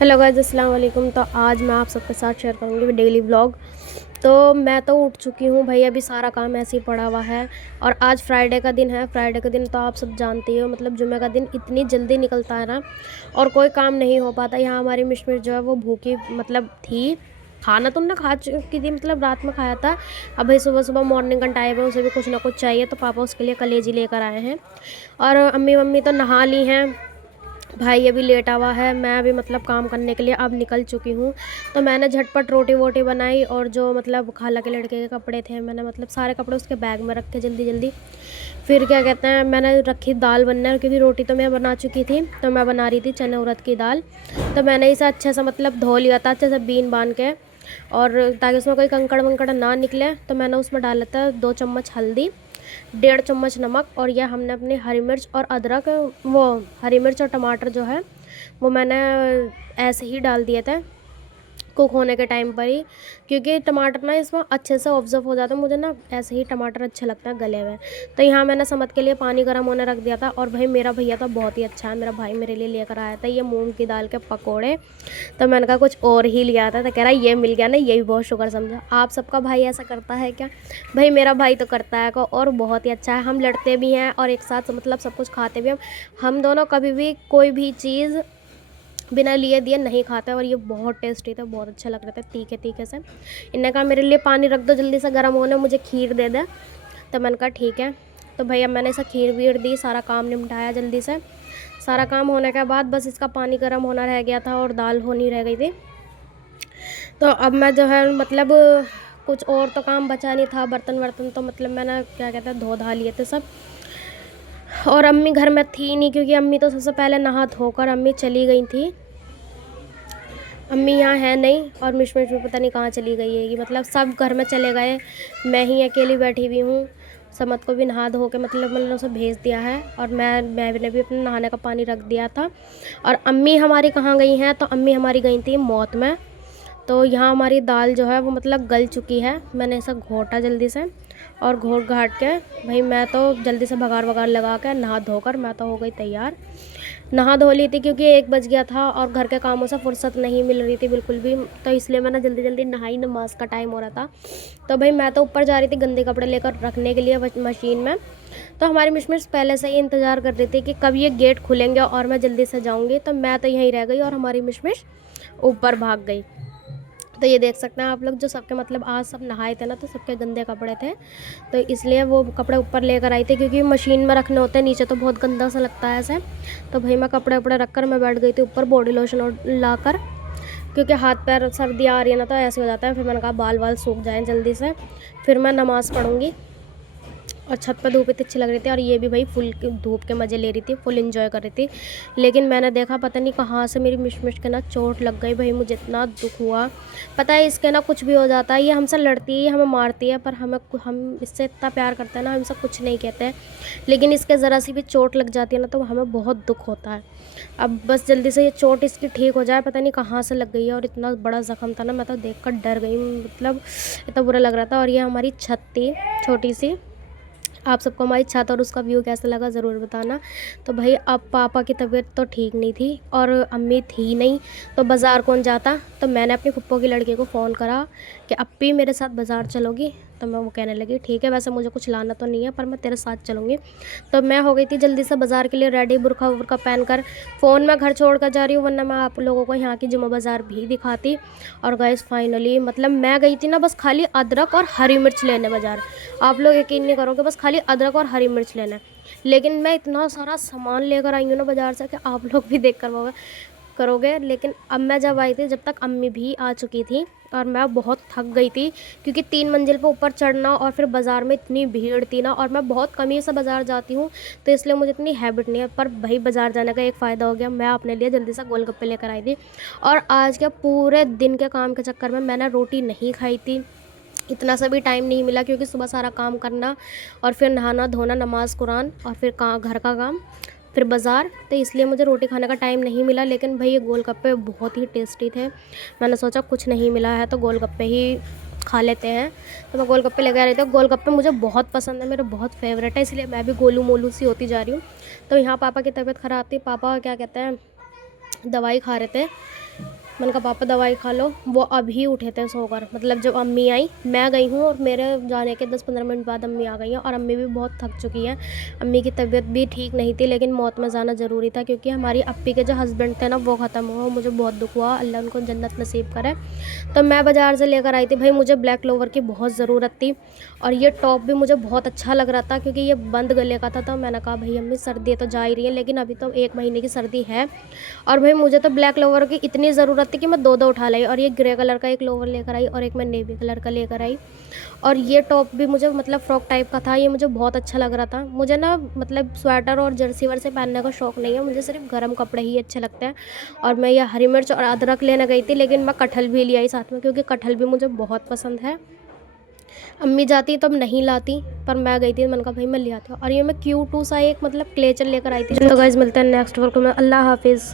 Hello guys, अस्सलाम वालेकुम। तो आज मैं आप सबके साथ शेयर करूँगी डेली व्लॉग। तो मैं तो उठ चुकी हूँ भाई, अभी सारा काम ऐसे ही पड़ा हुआ है। और आज फ्राइडे का दिन है। फ्राइडे का दिन तो आप सब जानते ही हो, मतलब जुमे का दिन इतनी जल्दी निकलता है ना, और कोई काम नहीं हो पाता। यहाँ हमारी मिशमिश जो है वो भूखी मतलब थी। खाना तो उन्होंने खा चुकी थी, मतलब रात में खाया था। अब भाई सुबह सुबह मॉर्निंग का टाइम है, उसे भी कुछ ना कुछ चाहिए, तो पापा उसके लिए कलेजी लेकर आए हैं। और अम्मी मम्मी तो नहा ली हैं। भाई अभी लेटा हुआ है। मैं अभी मतलब काम करने के लिए अब निकल चुकी हूँ। तो मैंने झटपट रोटी वोटी बनाई, और जो मतलब खाला के लड़के के कपड़े थे, मैंने मतलब सारे कपड़े उसके बैग में रखे जल्दी जल्दी। फिर क्या कहते हैं, मैंने रखी दाल बनने, क्योंकि रोटी तो मैं बना चुकी थी, तो मैं बना रही थी चने उड़द की दाल। तो मैंने इसे अच्छे से मतलब धो लिया था, अच्छे से बीन बांध के, और ताकि उसमें कोई कंकड़ वंकड़ ना निकले। तो मैंने उसमें डाला था 2 चम्मच हल्दी, 1.5 चम्मच नमक, और यह हमने अपनी हरी मिर्च और अदरक, वो हरी मिर्च और टमाटर जो है वो मैंने ऐसे ही डाल दिए थे कुक होने के टाइम पर ही, क्योंकि टमाटर ना इसमें अच्छे से ऑब्जर्व हो जाता है। मुझे ना ऐसे ही टमाटर अच्छे लगते हैं गले हुए। तो यहाँ मैंने समझ के लिए पानी गर्म होने रख दिया था। और भाई मेरा भैया तो बहुत ही अच्छा है, मेरा भाई मेरे लिए लेकर आया था ये मूंग की दाल के पकोड़े। तो मैंने कहा कुछ और ही लिया था, तो कह रहा ये मिल गया ना, यही बहुत शुक्र समझा। आप सबका भाई ऐसा करता है क्या? भाई मेरा भाई तो करता है को, और बहुत ही अच्छा है। हम लड़ते भी हैं और एक साथ मतलब सब कुछ खाते भी हम दोनों कभी भी कोई भी चीज़ बिना लिए दिए नहीं खाते। और ये बहुत टेस्टी था, बहुत अच्छा लग रहा था तीखे तीखे से। इन्होंने कहा मेरे लिए पानी रख दो जल्दी से गर्म होने, मुझे खीर दे दे। तो मैंने कहा ठीक है। तो भैया मैंने इसे खीर वीर दी, सारा काम निपटाया जल्दी से। सारा काम होने के बाद बस इसका पानी गर्म होना रह गया था, और दाल होनी रह गई थी। तो अब मैं जो है मतलब कुछ और तो काम बचा नहीं था। बर्तन वर्तन तो मतलब मैंने क्या कहते हैं धो धा लिए थे सब। और अम्मी घर में थी नहीं, क्योंकि अम्मी तो सबसे पहले नहा धोकर अम्मी चली गई थी। अम्मी यहाँ है नहीं, और मिशमिश भी पता नहीं कहाँ चली गई है। कि मतलब सब घर में चले गए, मैं ही अकेली बैठी हुई हूँ। समत को भी नहा धो के मतलब मैंने उसे भेज दिया है, और मैंने भी अपने नहाने का पानी रख दिया था। और अम्मी हमारी कहाँ गई हैं? तो अम्मी हमारी गई थी मौत में। तो यहाँ हमारी दाल जो है वो मतलब गल चुकी है। मैंने इसे घोटा जल्दी से, और घोट घाट के भाई मैं तो जल्दी से भगार वगार लगा के नहा धोकर मैं तो हो गई तैयार। नहा धो ली थी, क्योंकि 1 बज गया था और घर के कामों से फुर्सत नहीं मिल रही थी बिल्कुल भी। तो इसलिए मैंने जल्दी जल्दी नहाई, नमाज का टाइम हो रहा था। तो भाई मैं तो ऊपर जा रही थी गंदे कपड़े लेकर रखने के लिए मशीन में। तो हमारी मिशमिश पहले से ही इंतज़ार कर रही थी कि कब ये गेट खुलेंगे और मैं जल्दी से जाऊँगी। तो मैं तो यहीं रह गई, और हमारी मिशमिश ऊपर भाग गई। तो ये देख सकते हैं आप लोग, जो सबके मतलब आज सब नहाए थे ना, तो सबके गंदे कपड़े थे। तो इसलिए वो कपड़े ऊपर लेकर आई थी, क्योंकि मशीन में रखने होते हैं, नीचे तो बहुत गंदा सा लगता है ऐसे। तो भाई मैं कपड़े वपड़े रख कर मैं बैठ गई थी ऊपर बॉडी लोशन ला कर, क्योंकि हाथ पैर सर्दी आ रही है ना, तो ऐसे हो जाता है। फिर मैंने कहा बाल वाल सूख जाएँ जल्दी से, फिर मैं नमाज़ पढ़ूँगी। और छत पर धूप इतनी अच्छी लग रही थी, और ये भी भाई फुल धूप के मज़े ले रही थी, फुल एंजॉय कर रही थी। लेकिन मैंने देखा पता नहीं कहाँ से मेरी मिशमिश के ना चोट लग गई। भाई मुझे इतना दुख हुआ। पता है इसके ना कुछ भी हो जाता है, ये हमसे लड़ती है, हमें मारती है, पर हम इससे इतना प्यार करते हैं ना, हम इससे कुछ नहीं कहते हैं। लेकिन इसके ज़रा सी भी चोट लग जाती है ना, तो हमें बहुत दुख होता है। अब बस जल्दी से ये चोट इसकी ठीक हो जाए। पता नहीं कहाँ से लग गई है, और इतना बड़ा ज़ख्म था ना, मैं तो देख कर डर गई, मतलब इतना बुरा लग रहा था। और ये हमारी छत थी छोटी सी। आप सबको हमारी छत और उसका व्यू कैसा लगा ज़रूर बताना। तो भाई अब पापा की तबीयत तो ठीक नहीं थी, और अम्मी थी नहीं, तो बाज़ार कौन जाता। तो मैंने अपनी फुप्पो की लड़की को फ़ोन करा कि अप्पी मेरे साथ बाज़ार चलोगी? तो मैं वो कहने लगी ठीक है, वैसे मुझे कुछ लाना तो नहीं है, पर मैं तेरे साथ चलूँगी। तो मैं हो गई थी जल्दी से बाज़ार के लिए रेडी, बुरखा वुरखा पहन कर। फ़ोन मैं घर छोड़ कर जा रही हूँ, वरना मैं आप लोगों को यहाँ की जुमा बाज़ार भी दिखाती। और गाइस फाइनली मतलब मैं गई थी ना बस खाली अदरक और हरी मिर्च लेने बाज़ार। आप लोग यकीन नहीं करोगे, बस खाली अदरक और हरी मिर्च लेना है। लेकिन मैं इतना सारा सामान लेकर आई हूँ ना बाज़ार से, कि आप लोग भी देख कर वो करोगे। लेकिन अब मैं जब आई थी, जब तक अम्मी भी आ चुकी थी, और मैं बहुत थक गई थी, क्योंकि 3 मंजिल पे ऊपर चढ़ना, और फिर बाज़ार में इतनी भीड़ थी ना। और मैं बहुत कम ही से बाज़ार जाती हूँ, तो इसलिए मुझे इतनी हैबिट नहीं है। पर भाई बाज़ार जाने का एक फ़ायदा हो गया, मैं अपने लिए जल्दी से गोलगप्पे लेकर आई थी। और आज के पूरे दिन के काम के चक्कर में मैंने रोटी नहीं खाई थी। इतना सा भी टाइम नहीं मिला, क्योंकि सुबह सारा काम करना, और फिर नहाना धोना, नमाज़ कुरान, और फिर घर का काम, फिर बाज़ार। तो इसलिए मुझे रोटी खाने का टाइम नहीं मिला। लेकिन भाई ये गोलगप्पे बहुत ही टेस्टी थे। मैंने सोचा कुछ नहीं मिला है तो गोलगप्पे ही खा लेते हैं। तो मैं गोलगप्पे लेकर आ रही थी। गोलगप्पे मुझे बहुत पसंद है, मेरे बहुत फेवरेट है, इसलिए मैं भी गोलू मोलू सी होती जा रही हूँ। तो यहाँ पापा की तबीयत ख़राब थी, पापा क्या कहते हैं दवाई खा रहे थे। मैंने कहा पापा दवाई खा लो। वो अभी उठे थे सोकर, मतलब जब अम्मी आई, मैं गई हूँ और मेरे जाने के 10-15 मिनट बाद अम्मी आ गई हैं। और अम्मी भी बहुत थक चुकी हैं, अम्मी की तबीयत भी ठीक नहीं थी, लेकिन मौत में जाना ज़रूरी था क्योंकि हमारी अप्पी के जो हस्बैंड थे ना वो ख़त्म हुआ। मुझे बहुत दुख हुआ, अल्लाह उनको जन्नत नसीब करे। तो मैं बाज़ार से लेकर आई थी भाई, मुझे ब्लैक क्लोवर की बहुत ज़रूरत थी और ये टॉप भी मुझे बहुत अच्छा लग रहा था क्योंकि ये बंद गले का था। तो मैंने कहा भाई अम्मी सर्दी तो जा ही रही है, लेकिन अभी तो 1 महीने की सर्दी है और भाई मुझे तो ब्लैक लोवर की इतनी ज़रूरत थी कि मैं 2-2 उठा लाई। और ये ग्रे कलर का एक लोवर लेकर आई और एक मैं नेवी कलर का लेकर आई। और ये टॉप भी मुझे मतलब फ्रॉक टाइप का था, ये मुझे बहुत अच्छा लग रहा था। मुझे ना मतलब स्वेटर और जर्सी वर्सी पहनने का शौक़ नहीं है, मुझे सिर्फ गर्म कपड़े ही अच्छे लगते हैं। और मैं ये हरी मिर्च और अदरक लेने गई थी, लेकिन मैं कटहल भी ले आई साथ में क्योंकि कटहल भी मुझे बहुत पसंद है। अम्मी जाती तब नहीं लाती, पर मैं गई थी, मैंने कहा भाई मैं ले आती हूँ। और ये मैं क्यूट सा एक मतलब क्लेचर लेकर आई थी। तो गाइस मिलते हैं नेक्स्ट वर्क में, अल्लाह हाफिज़।